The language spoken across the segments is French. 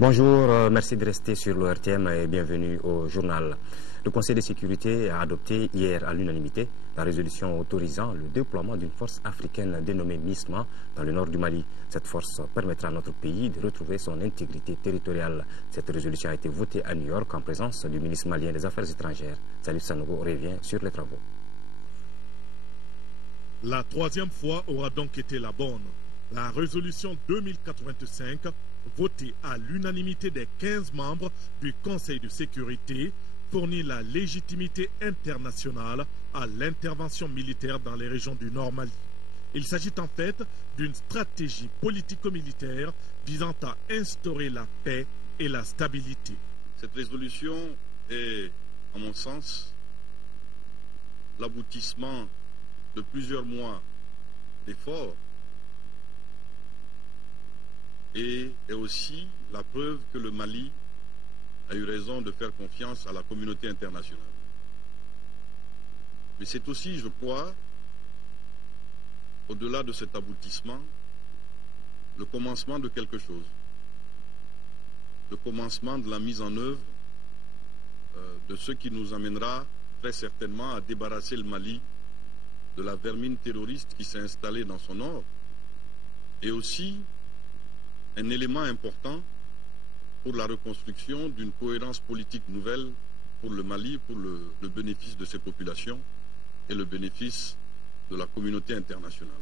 Bonjour, merci de rester sur l'ORTM et bienvenue au journal. Le Conseil de sécurité a adopté hier à l'unanimité la résolution autorisant le déploiement d'une force africaine dénommée MISMA dans le nord du Mali. Cette force permettra à notre pays de retrouver son intégrité territoriale. Cette résolution a été votée à New York en présence du ministre malien des Affaires étrangères. Salif Sanogo revient sur les travaux. La troisième fois aura donc été la bonne. La résolution 2085, votée à l'unanimité des 15 membres du Conseil de sécurité, fournit la légitimité internationale à l'intervention militaire dans les régions du Nord Mali. Il s'agit en fait d'une stratégie politico-militaire visant à instaurer la paix et la stabilité. Cette résolution est, à mon sens, l'aboutissement de plusieurs mois d'efforts et est aussi la preuve que le Mali a eu raison de faire confiance à la communauté internationale. Mais c'est aussi, je crois, au-delà de cet aboutissement, le commencement de quelque chose. Le commencement de la mise en œuvre de ce qui nous amènera très certainement à débarrasser le Mali de la vermine terroriste qui s'est installée dans son nord, et aussi un élément important pour la reconstruction d'une cohérence politique nouvelle pour le Mali, pour le bénéfice de ses populations et le bénéfice de la communauté internationale.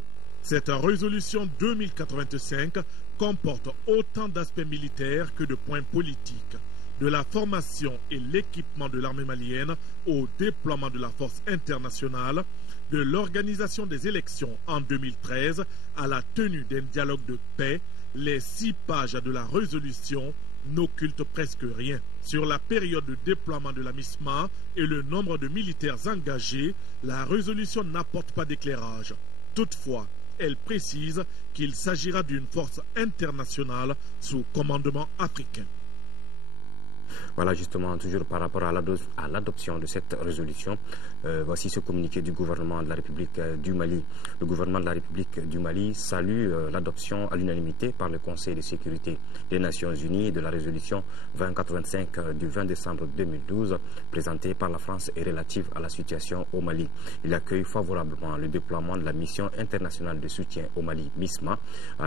Cette résolution 2085 comporte autant d'aspects militaires que de points politiques, de la formation et l'équipement de l'armée malienne au déploiement de la force internationale, de l'organisation des élections en 2013 à la tenue d'un dialogue de paix. Les 6 pages de la résolution n'occultent presque rien. Sur la période de déploiement de la MISMA et le nombre de militaires engagés, la résolution n'apporte pas d'éclairage. Toutefois, elle précise qu'il s'agira d'une force internationale sous commandement africain. Voilà, justement, toujours par rapport à l'adoption de cette résolution, voici ce communiqué du gouvernement de la République du Mali. Le gouvernement de la République du Mali salue l'adoption à l'unanimité par le Conseil de sécurité des Nations Unies de la résolution 2085 du 20 décembre 2012 présentée par la France et relative à la situation au Mali. Il accueille favorablement le déploiement de la mission internationale de soutien au Mali, MISMA,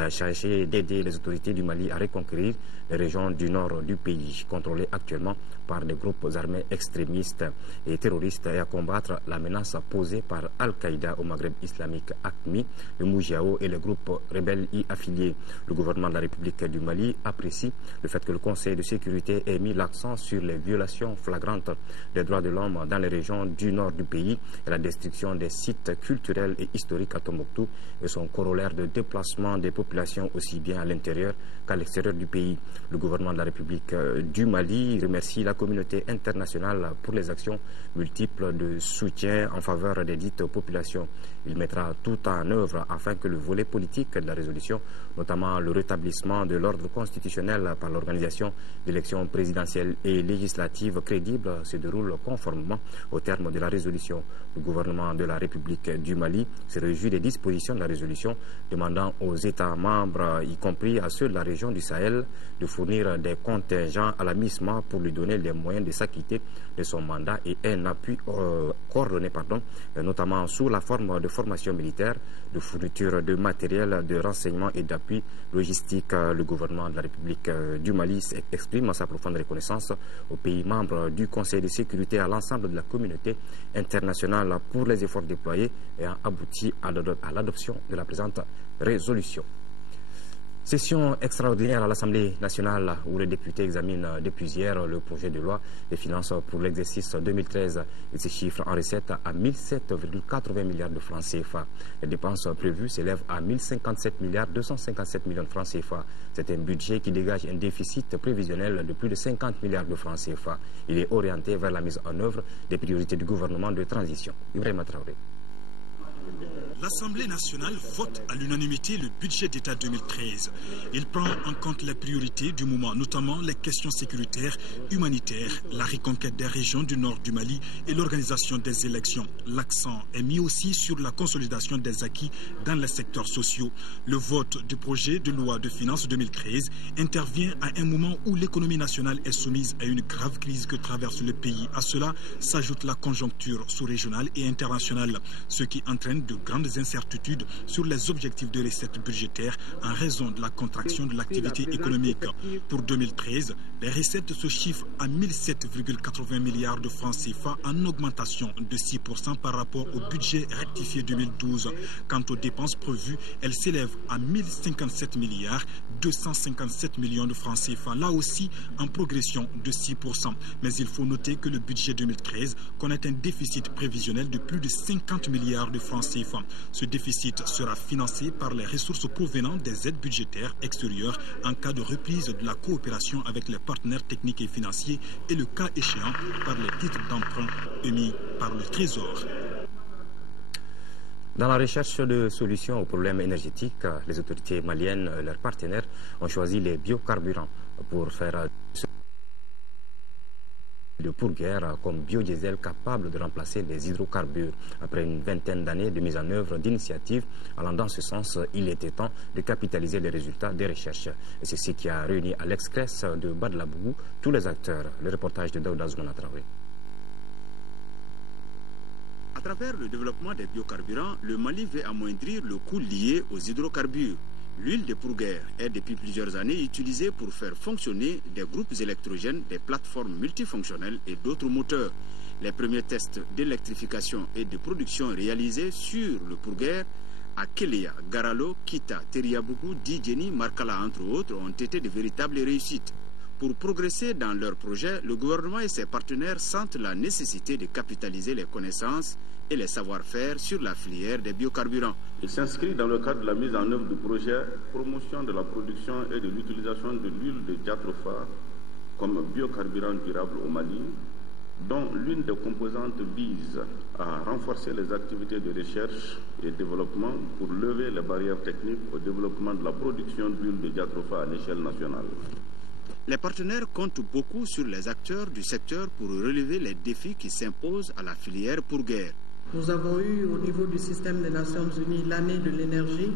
chargée d'aider les autorités du Mali à reconquérir les régions du nord du pays, contrôlées actuellement par des groupes armés extrémistes et terroristes, et à combattre la menace posée par Al-Qaïda au Maghreb islamique, AQMI, le Moujiao et les groupes rebelles y affiliés. Le gouvernement de la République du Mali apprécie le fait que le Conseil de sécurité ait mis l'accent sur les violations flagrantes des droits de l'homme dans les régions du nord du pays et la destruction des sites culturels et historiques à Tombouctou et son corollaire de déplacement des populations aussi bien à l'intérieur qu'à l'extérieur du pays. Le gouvernement de la République du Mali remercie la communauté internationale pour les actions multiples de soutien en faveur des dites populations. Il mettra tout en œuvre afin que le volet politique de la résolution, notamment le rétablissement de l'ordre constitutionnel par l'organisation d'élections présidentielles et législatives crédibles, se déroule conformément aux termes de la résolution. Le gouvernement de la République du Mali se réjouit des dispositions de la résolution, demandant aux États membres, y compris à ceux de la région du Sahel, de fournir des contingents à la MISMA pour lui donner les moyens de s'acquitter de son mandat et un appui coordonné, notamment sous la forme de formation militaire, de fourniture de matériel, de renseignement et d'appui logistique. Le gouvernement de la République du Mali exprime sa profonde reconnaissance aux pays membres du Conseil de sécurité et à l'ensemble de la communauté internationale pour les efforts déployés et a abouti à l'adoption de la présente résolution. Session extraordinaire à l'Assemblée nationale où les députés examinent depuis hier le projet de loi des finances pour l'exercice 2013. Il se chiffre en recettes à 1007,80 milliards de francs CFA. Les dépenses prévues s'élèvent à 1057 milliards 257 millions de francs CFA. C'est un budget qui dégage un déficit prévisionnel de plus de 50 milliards de francs CFA. Il est orienté vers la mise en œuvre des priorités du gouvernement de transition. Ibrahima Traoré. L'Assemblée nationale vote à l'unanimité le budget d'État 2013. Il prend en compte les priorités du moment, notamment les questions sécuritaires, humanitaires, la reconquête des régions du nord du Mali et l'organisation des élections. L'accent est mis aussi sur la consolidation des acquis dans les secteurs sociaux. Le vote du projet de loi de finances 2013 intervient à un moment où l'économie nationale est soumise à une grave crise que traverse le pays. À cela s'ajoute la conjoncture sous-régionale et internationale, ce qui entraîne de grandes incertitudes sur les objectifs de recettes budgétaires en raison de la contraction de l'activité économique. Pour 2013, les recettes se chiffrent à 1007,80 milliards de francs CFA en augmentation de 6% par rapport au budget rectifié 2012. Quant aux dépenses prévues, elles s'élèvent à 1057 milliards 257 millions de francs CFA, là aussi en progression de 6%. Mais il faut noter que le budget 2013 connaît un déficit prévisionnel de plus de 50 milliards de francs CFA. Ce déficit sera financé par les ressources provenant des aides budgétaires extérieures en cas de reprise de la coopération avec les partenaires techniques et financiers et le cas échéant par les titres d'emprunt émis par le Trésor. Dans la recherche de solutions aux problèmes énergétiques, les autorités maliennes et leurs partenaires ont choisi les biocarburants pour faire de pourguerre comme biodiesel capable de remplacer les hydrocarbures. Après une vingtaine d'années de mise en œuvre d'initiatives allant dans ce sens, il était temps de capitaliser les résultats des recherches. Et c'est ce qui a réuni à l'Express de Badlabougou tous les acteurs. Le reportage de Daouda Zoumana Traoré. À travers le développement des biocarburants, le Mali veut amoindrir le coût lié aux hydrocarbures. L'huile de pourguerre est depuis plusieurs années utilisée pour faire fonctionner des groupes électrogènes, des plateformes multifonctionnelles et d'autres moteurs. Les premiers tests d'électrification et de production réalisés sur le pourguerre à Kéléa, Garalo, Kita, Teriabougou, Didjeni, Markala entre autres ont été de véritables réussites. Pour progresser dans leur projet, le gouvernement et ses partenaires sentent la nécessité de capitaliser les connaissances et les savoir-faire sur la filière des biocarburants. Il s'inscrit dans le cadre de la mise en œuvre du projet promotion de la production et de l'utilisation de l'huile de diatropha comme biocarburant durable au Mali, dont l'une des composantes vise à renforcer les activités de recherche et développement pour lever les barrières techniques au développement de la production d'huile de diatropha à l'échelle nationale. Les partenaires comptent beaucoup sur les acteurs du secteur pour relever les défis qui s'imposent à la filière pourguerre. Nous avons eu au niveau du système des Nations Unies l'année de l'énergie,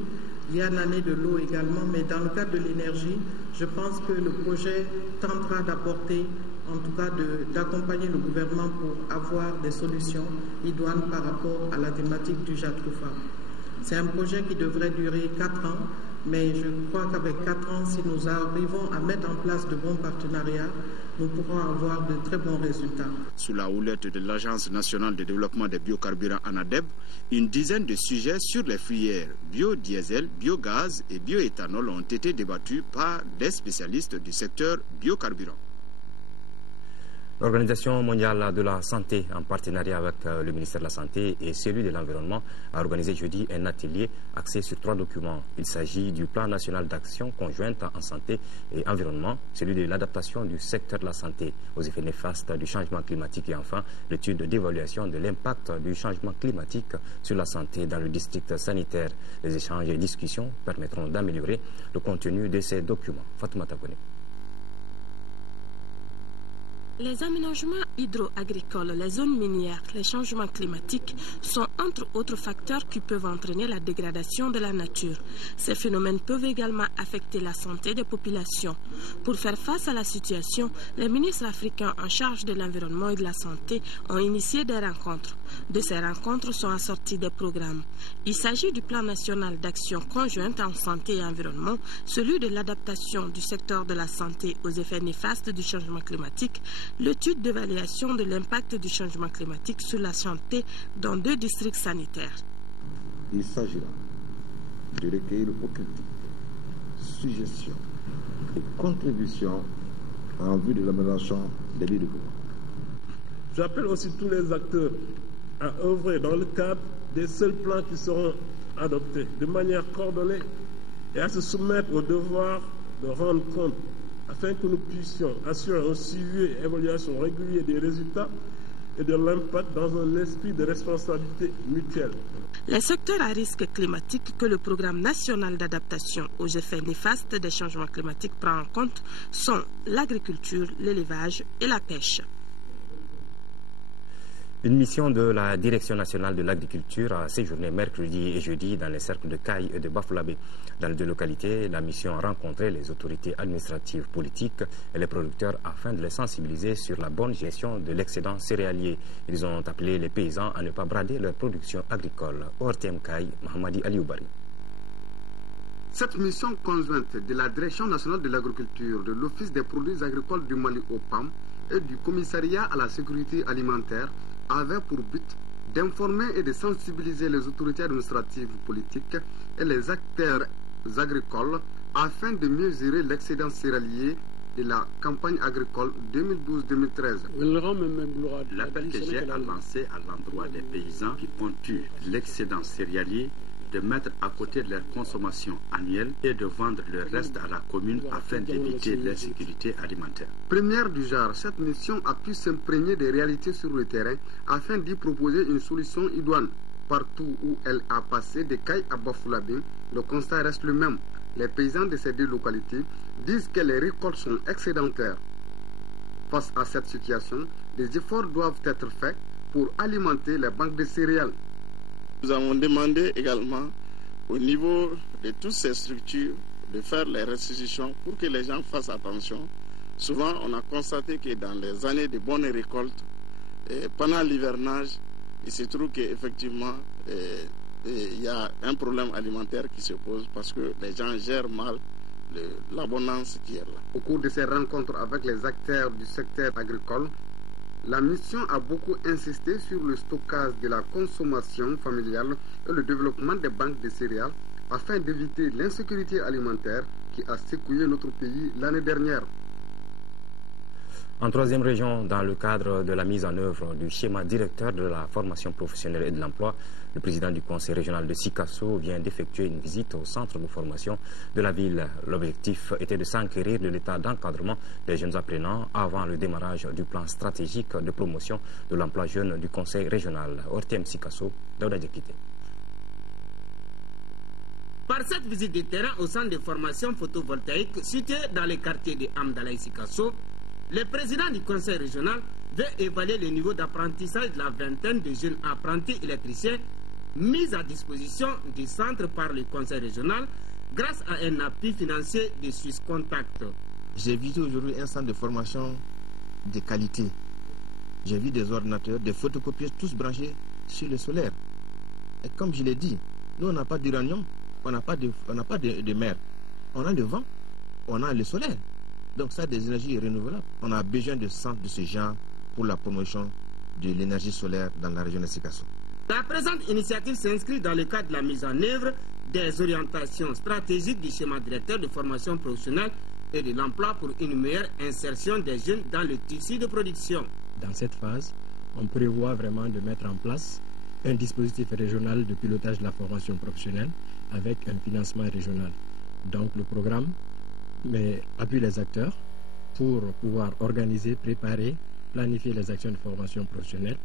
il y a l'année de l'eau également, mais dans le cadre de l'énergie, je pense que le projet tentera d'apporter, en tout cas d'accompagner le gouvernement pour avoir des solutions idoines par rapport à la thématique du diatropha. C'est un projet qui devrait durer 4 ans, mais je crois qu'avec 4 ans, si nous arrivons à mettre en place de bons partenariats, nous pourrons avoir de très bons résultats. Sous la houlette de l'Agence nationale de développement des biocarburants ANADEB, une dizaine de sujets sur les filières biodiesel, biogaz et bioéthanol ont été débattus par des spécialistes du secteur biocarburant. L'Organisation mondiale de la santé, en partenariat avec le ministère de la Santé et celui de l'Environnement, a organisé jeudi un atelier axé sur 3 documents. Il s'agit du plan national d'action conjointe en santé et environnement, celui de l'adaptation du secteur de la santé aux effets néfastes du changement climatique et enfin l'étude d'évaluation de l'impact du changement climatique sur la santé dans le district sanitaire. Les échanges et discussions permettront d'améliorer le contenu de ces documents. Fatoumata Kone. Les aménagements hydro-agricoles, les zones minières, les changements climatiques sont entre autres facteurs qui peuvent entraîner la dégradation de la nature. Ces phénomènes peuvent également affecter la santé des populations. Pour faire face à la situation, les ministres africains en charge de l'environnement et de la santé ont initié des rencontres. De ces rencontres sont assortis des programmes. Il s'agit du plan national d'action conjointe en santé et environnement, celui de l'adaptation du secteur de la santé aux effets néfastes du changement climatique, l'étude d'évaluation de l'impact du changement climatique sur la santé dans 2 districts sanitaires. Il s'agira de recueillir aux critiques, suggestions et contributions en vue de l'amélioration des vies de gouvernement. J'appelle aussi tous les acteurs à œuvrer dans le cadre des seuls plans qui seront adoptés de manière coordonnée et à se soumettre au devoir de rendre compte afin que nous puissions assurer un suivi et évaluation régulier des résultats et de l'impact dans un esprit de responsabilité mutuelle. Les secteurs à risque climatique que le programme national d'adaptation aux effets néfastes des changements climatiques prend en compte sont l'agriculture, l'élevage et la pêche. Une mission de la Direction nationale de l'agriculture a séjourné mercredi et jeudi dans les cercles de Caille et de Bafoullabé. Dans les deux localités, la mission a rencontré les autorités administratives, politiques et les producteurs afin de les sensibiliser sur la bonne gestion de l'excédent céréalier. Ils ont appelé les paysans à ne pas brader leur production agricole. ORTM Caille, Mahamadi Alioubari. Cette mission conjointe de la Direction nationale de l'agriculture, de l'Office des produits agricoles du Mali OPAM et du Commissariat à la sécurité alimentaire avait pour but d'informer et de sensibiliser les autorités administratives, politiques et les acteurs agricoles afin de mieux gérer l'excédent céréalier de la campagne agricole 2012-2013. L'appel que j'ai lancé à l'endroit des paysans qui ponctuent l'excédent céréalier de mettre à côté de leur consommation annuelle et de vendre le reste à la commune afin d'éviter l'insécurité alimentaire. Première du genre, cette mission a pu s'imprégner des réalités sur le terrain afin d'y proposer une solution idoine. Partout où elle a passé des Cailles à Bafoullabé, le constat reste le même. Les paysans de ces deux localités disent que les récoltes sont excédentaires. Face à cette situation, des efforts doivent être faits pour alimenter les banques de céréales. Nous avons demandé également au niveau de toutes ces structures de faire les restitutions pour que les gens fassent attention. Souvent, on a constaté que dans les années de bonnes récoltes, pendant l'hivernage, il se trouve qu'effectivement, il y a un problème alimentaire qui se pose parce que les gens gèrent mal l'abondance qui est là. Au cours de ces rencontres avec les acteurs du secteur agricole, la mission a beaucoup insisté sur le stockage de la consommation familiale et le développement des banques de céréales afin d'éviter l'insécurité alimentaire qui a secoué notre pays l'année dernière. En troisième région, dans le cadre de la mise en œuvre du schéma directeur de la formation professionnelle et de l'emploi, le président du conseil régional de Sikasso vient d'effectuer une visite au centre de formation de la ville. L'objectif était de s'enquérir de l'état d'encadrement des jeunes apprenants avant le démarrage du plan stratégique de promotion de l'emploi jeune du conseil régional. ORTM Sikasso, Daouda Diakité. Par cette visite de terrain au centre de formation photovoltaïque situé dans les quartiers de Amdalaï Sikasso, le président du conseil régional veut évaluer le niveau d'apprentissage de la vingtaine de jeunes apprentis électriciens mis à disposition du centre par le conseil régional grâce à un appui financier de Suisse Contact. J'ai visité aujourd'hui un centre de formation de qualité. J'ai vu des ordinateurs, des photocopieuses, tous branchés sur le solaire. Et comme je l'ai dit, nous on n'a pas d'uranium, on n'a pas de mer. On a le vent, on a le solaire. Donc ça, des énergies renouvelables. On a besoin de centres de ce genre pour la promotion de l'énergie solaire dans la région de Sikasso. La présente initiative s'inscrit dans le cadre de la mise en œuvre des orientations stratégiques du schéma directeur de formation professionnelle et de l'emploi pour une meilleure insertion des jeunes dans le tissu de production. Dans cette phase, on prévoit vraiment de mettre en place un dispositif régional de pilotage de la formation professionnelle avec un financement régional. Donc le programme appuie les acteurs pour pouvoir organiser, préparer, planifier les actions de formation professionnelle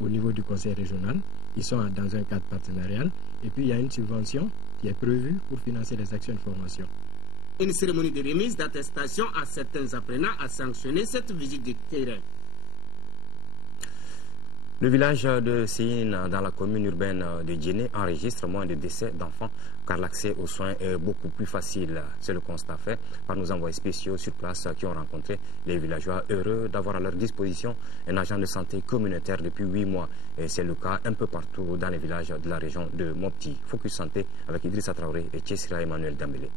au niveau du conseil régional. Ils sont dans un cadre partenarial et puis il y a une subvention qui est prévue pour financer les actions de formation. Une cérémonie de remise d'attestation à certains apprenants a sanctionné cette visite de terrain. Le village de Séine, dans la commune urbaine de Djéné, enregistre moins de décès d'enfants car l'accès aux soins est beaucoup plus facile. C'est le constat fait par nos envoyés spéciaux sur place qui ont rencontré les villageois heureux d'avoir à leur disposition un agent de santé communautaire depuis 8 mois. Et c'est le cas un peu partout dans les villages de la région de Mopti. Focus Santé avec Idrissa Traoré et Tchessira Emmanuel Dambélé.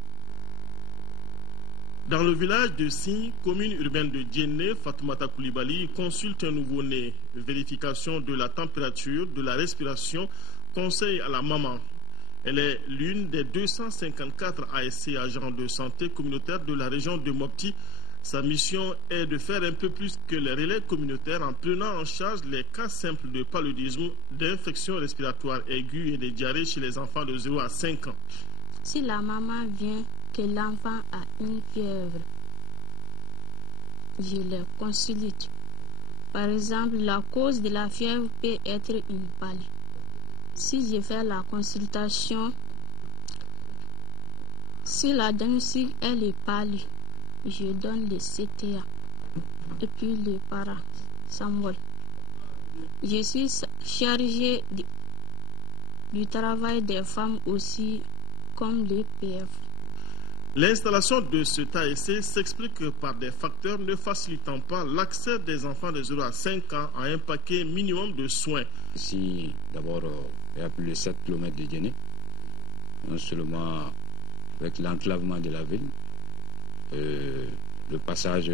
Dans le village de Séine, commune urbaine de Djéné, Fatoumata Koulibaly consulte un nouveau-né. Vérification de la température, de la respiration, conseil à la maman. Elle est l'une des 254 ASC agents de santé communautaire de la région de Mopti. Sa mission est de faire un peu plus que les relais communautaires en prenant en charge les cas simples de paludisme, d'infections respiratoires aiguës et de diarrhée chez les enfants de 0 à 5 ans. Si la maman vient que l'enfant a une fièvre, je le consulte Par exemple, la cause de la fièvre peut être une palie. Si je fais la consultation, si la diagnostic elle est palie, je donne le CTA et puis le paracétamol. Je suis chargée du travail des femmes aussi, comme les PF. L'installation de cet ASC s'explique par des facteurs ne facilitant pas l'accès des enfants de 0 à 5 ans à un paquet minimum de soins. Ici, d'abord, il y a plus de 7 km de Guinée, non seulement avec l'enclavement de la ville, le passage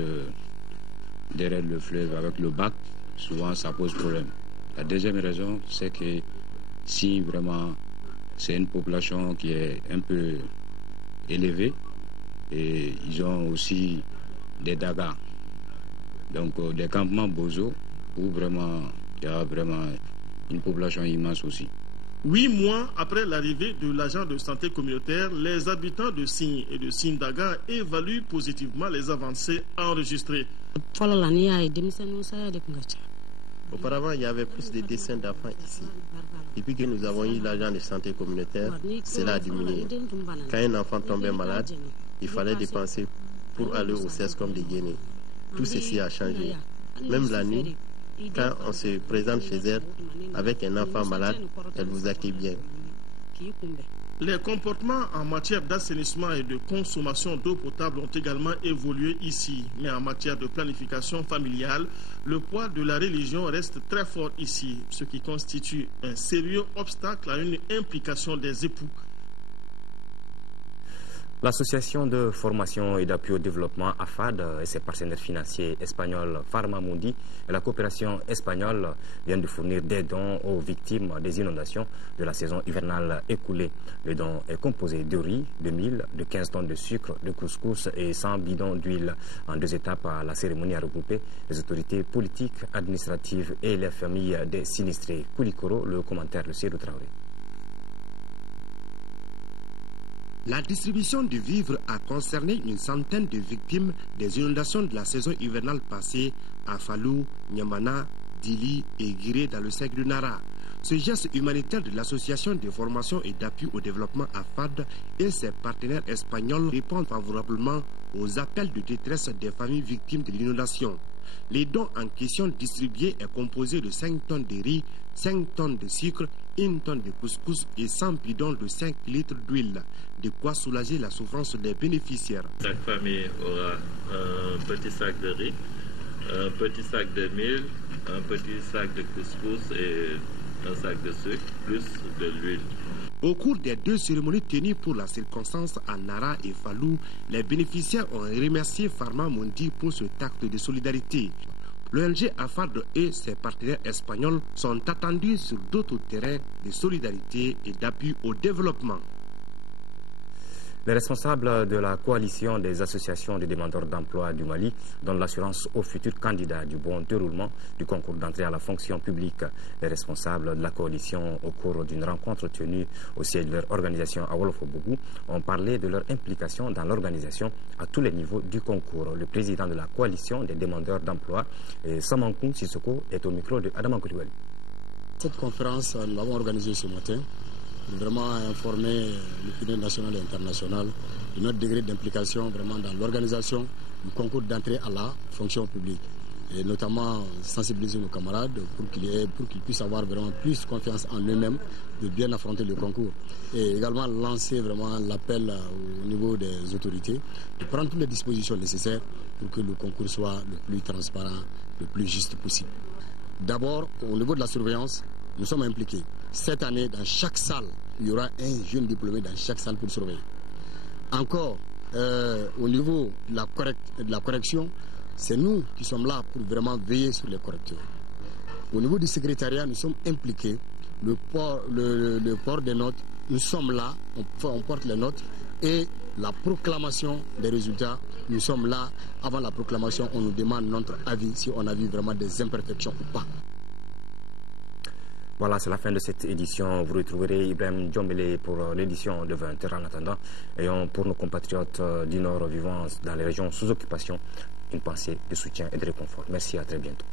derrière le fleuve avec le bac, souvent ça pose problème. La deuxième raison, c'est que si vraiment c'est une population qui est un peu élevée, et ils ont aussi des dagas, donc des campements Bozo où vraiment il y a vraiment une population immense aussi. 8 mois après l'arrivée de l'agent de santé communautaire, les habitants de Signe et de Sindaga évaluent positivement les avancées enregistrées. Auparavant, il y avait plus de décès d'enfants ici. Depuis que nous avons eu l'agent de santé communautaire, cela a diminué. Quand un enfant tombait malade, il fallait dépenser pour aller au CESCOM de Guinée. Tout ceci a changé. Même la nuit, quand on se présente chez elle avec un enfant malade, elle vous accueille bien. Les comportements en matière d'assainissement et de consommation d'eau potable ont également évolué ici. Mais en matière de planification familiale, le poids de la religion reste très fort ici, ce qui constitue un sérieux obstacle à une implication des époux. L'association de formation et d'appui au développement AFAD et ses partenaires financiers espagnols Farmamundi et la coopération espagnole viennent de fournir des dons aux victimes des inondations de la saison hivernale écoulée. Le don est composé de riz, de mil, de 15 tonnes de sucre, de couscous et 100 bidons d'huile. En 2 étapes, la cérémonie a regroupé les autorités politiques, administratives et les familles des sinistrés. Koulikoro, le commentaire de Cyril Traoré. La distribution du vivre a concerné une centaine de victimes des inondations de la saison hivernale passée à Falou, Niamana, Dili et Guiré dans le cercle du Nara. Ce geste humanitaire de l'association de formation et d'appui au développement AFAD et ses partenaires espagnols répond favorablement aux appels de détresse des familles victimes de l'inondation. Les dons en question distribués est composé de 5 tonnes de riz, 5 tonnes de sucre, 1 tonne de couscous et 100 bidons de 5 litres d'huile, de quoi soulager la souffrance des bénéficiaires. Chaque famille aura un petit sac de riz, un petit sac de mil, un petit sac de couscous et un sac de sucre, plus de l'huile. Au cours des 2 cérémonies tenues pour la circonstance à Nara et Falou, les bénéficiaires ont remercié Farmamundi pour ce acte de solidarité. L'ONG AFAD et ses partenaires espagnols sont attendus sur d'autres terrains de solidarité et d'appui au développement. Les responsables de la coalition des associations de demandeurs d'emploi du Mali donnent l'assurance aux futurs candidats du bon déroulement du concours d'entrée à la fonction publique. Les responsables de la coalition, au cours d'une rencontre tenue au siège de leur organisation à Wolofobougou, ont parlé de leur implication dans l'organisation à tous les niveaux du concours. Le président de la coalition des demandeurs d'emploi, Samankou Sissoko, est au micro de Adama Koulibaly. Cette conférence, nous l'avons organisée ce matin pour vraiment informer l'opinion nationale et internationale de notre degré d'implication vraiment dans l'organisation du concours d'entrée à la fonction publique. Et notamment sensibiliser nos camarades pour qu'ils puissent avoir vraiment plus confiance en eux-mêmes de bien affronter le concours. Et également lancer vraiment l'appel au niveau des autorités de prendre toutes les dispositions nécessaires pour que le concours soit le plus transparent, le plus juste possible. D'abord, au niveau de la surveillance, nous sommes impliqués. Cette année, dans chaque salle, il y aura un jeune diplômé dans chaque salle pour surveiller. Encore, au niveau de la correction, c'est nous qui sommes là pour vraiment veiller sur les correcteurs. Au niveau du secrétariat, nous sommes impliqués. Le port des notes, nous sommes là, on porte les notes. Et la proclamation des résultats, nous sommes là. Avant la proclamation, on nous demande notre avis, si on a vu vraiment des imperfections ou pas. Voilà, c'est la fin de cette édition. Vous retrouverez Ibrahim Djombele pour l'édition de 20h. En attendant, ayons pour nos compatriotes du Nord vivant dans les régions sous occupation une pensée de soutien et de réconfort. Merci, à très bientôt.